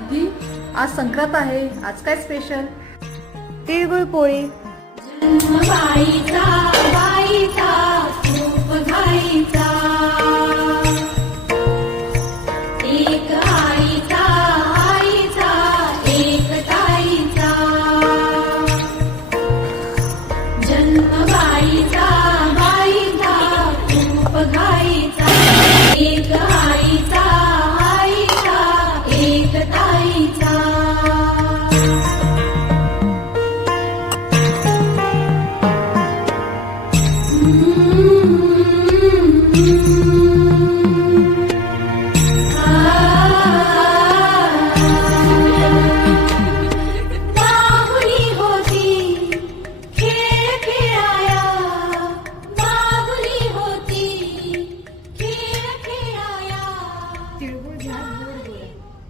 दीदी, आज संक्रांत आहे. आज काय स्पेशल? तिळगुळ पोळी. जन्मबाईचा